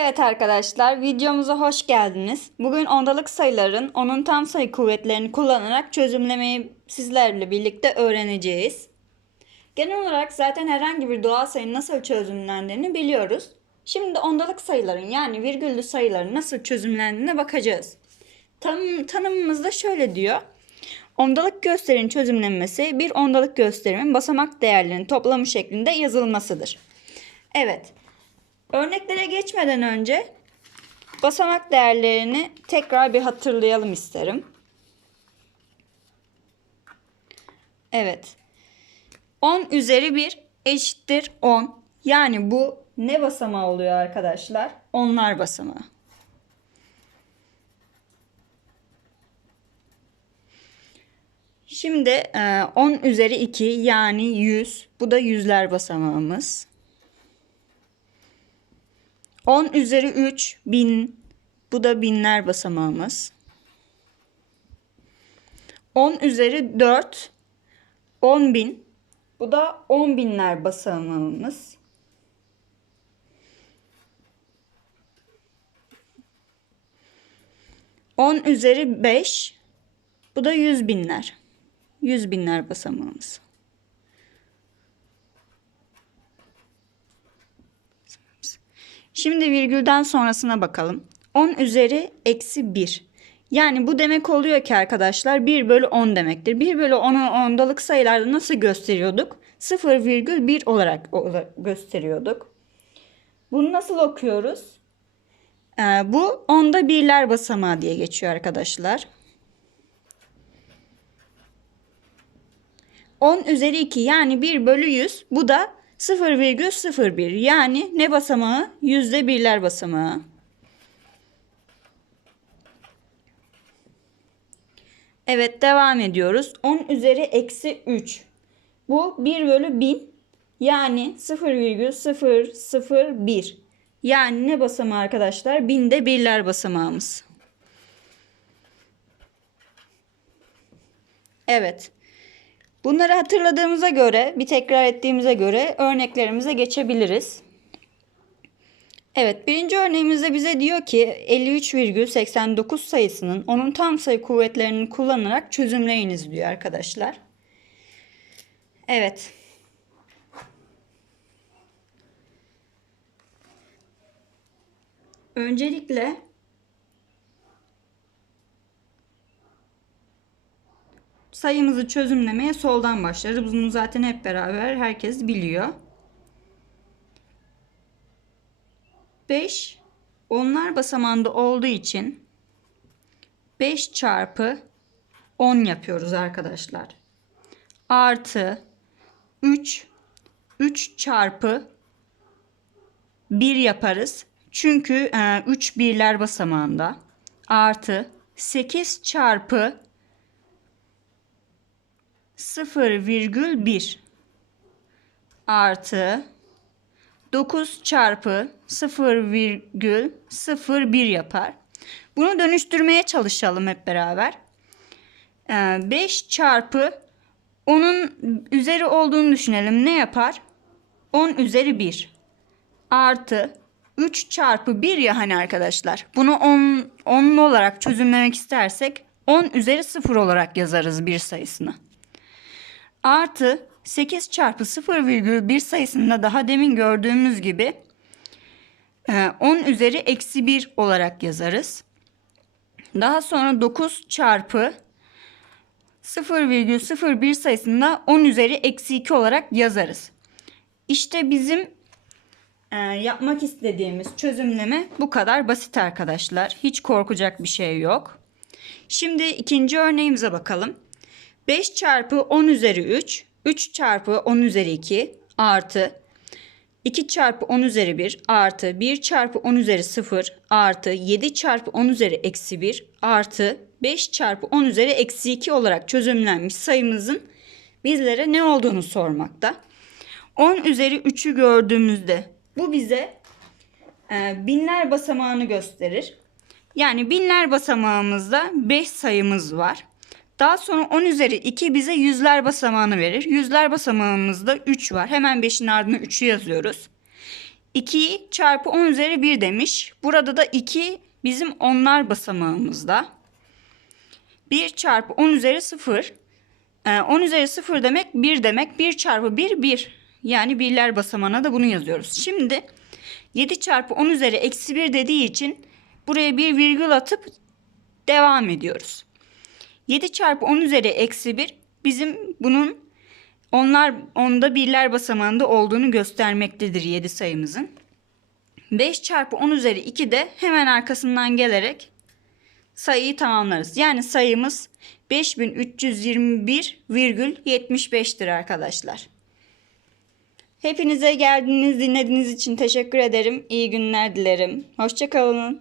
Evet arkadaşlar videomuza hoş geldiniz. Bugün ondalık sayıların onun tam sayı kuvvetlerini kullanarak çözümlemeyi sizlerle birlikte öğreneceğiz. Genel olarak zaten herhangi bir doğal sayının nasıl çözümlendiğini biliyoruz. Şimdi ondalık sayıların yani virgüllü sayıların nasıl çözümlendiğine bakacağız. Tanım, tanımımızda şöyle diyor. Ondalık gösterinin çözümlenmesi bir ondalık gösterimin basamak değerlerinin toplamı şeklinde yazılmasıdır. Evet. Örneklere geçmeden önce basamak değerlerini tekrar bir hatırlayalım isterim. Evet. 10 üzeri 1 eşittir 10. Yani bu ne basamağı oluyor arkadaşlar? Onlar basamağı. Şimdi e, 10 üzeri 2 yani 100. Bu da yüzler basamağımız. 10 üzeri 3 bin. Bu da binler basamağımız. 10 üzeri 4 10 bin. Bu da 10 binler basamağımız. On üzeri 5. Bu da yüz binler. Yüz binler basamağımız. Şimdi virgülden sonrasına bakalım. 10 üzeri eksi 1. Yani bu demek oluyor ki arkadaşlar 1 bölü 10 demektir. 1 bölü 10'u ondalık sayılarda nasıl gösteriyorduk? 0,1 olarak gösteriyorduk. Bunu nasıl okuyoruz? Ee, bu onda birler basamağı diye geçiyor arkadaşlar. 10 üzeri 2 yani 1 bölü 100 bu da 0,01 yani ne basamağı? Yüzde birler basamağı. Evet devam ediyoruz. 10 üzeri eksi 3. Bu 1 bölü 1000 yani 0,001. Yani ne basamağı arkadaşlar? Binde birler basamağımız. Evet. Bunları hatırladığımıza göre, bir tekrar ettiğimize göre örneklerimize geçebiliriz. Evet, birinci örneğimizde bize diyor ki 53,89 sayısının onun tam sayı kuvvetlerini kullanarak çözümleyiniz diyor arkadaşlar. Evet. Öncelikle sayımızı çözümlemeye soldan başlarız. Bunu zaten hep beraber herkes biliyor. 5 onlar basamağında olduğu için 5 çarpı 10 yapıyoruz arkadaşlar. Artı 3 3 çarpı 1 yaparız. Çünkü 3 birler basamağında. Artı 8 çarpı 0,1 artı 9 çarpı 0,01 yapar. Bunu dönüştürmeye çalışalım hep beraber. 5 çarpı 10'un üzeri olduğunu düşünelim. Ne yapar? 10 üzeri 1 artı 3 çarpı 1 ya hani arkadaşlar. Bunu 10, 10 olarak çözümlemek istersek 10 üzeri 0 olarak yazarız bir sayısını artı 8 çarpı 0,1 sayısında daha demin gördüğümüz gibi 10 e, üzeri eksi 1 olarak yazarız. Daha sonra 9 çarpı 0,01 sayısında 10 üzeri eksi 2 olarak yazarız. İşte bizim e, yapmak istediğimiz çözümleme bu kadar basit arkadaşlar. Hiç korkacak bir şey yok. Şimdi ikinci örneğimize bakalım. 5 çarpı 10 üzeri 3, 3 çarpı 10 üzeri 2 artı 2 çarpı 10 üzeri 1 artı 1 çarpı 10 üzeri 0 artı 7 çarpı 10 üzeri eksi 1 artı 5 çarpı 10 üzeri eksi 2 olarak çözümlenmiş sayımızın bizlere ne olduğunu sormakta. 10 üzeri 3'ü gördüğümüzde bu bize e, binler basamağını gösterir. Yani binler basamağımızda 5 sayımız var. Daha sonra 10 üzeri 2 bize yüzler basamağını verir. Yüzler basamağımızda 3 var. Hemen 5'in ardına 3'ü yazıyoruz. 2'yi çarpı 10 üzeri 1 demiş. Burada da 2 bizim onlar basamağımızda. 1 çarpı 10 üzeri 0. Ee, 10 üzeri 0 demek 1 demek. 1 çarpı 1 1. Yani birler basamağına da bunu yazıyoruz. Şimdi 7 çarpı 10 üzeri eksi 1 dediği için buraya bir virgül atıp devam ediyoruz. 7 çarpı 10 üzeri eksi 1 bizim bunun onlar onda birler basamağında olduğunu göstermektedir 7 sayımızın. 5 çarpı 10 üzeri 2 de hemen arkasından gelerek sayıyı tamamlarız. Yani sayımız 5321,75'tir arkadaşlar. Hepinize geldiğiniz dinlediğiniz için teşekkür ederim. İyi günler dilerim. Hoşçakalın.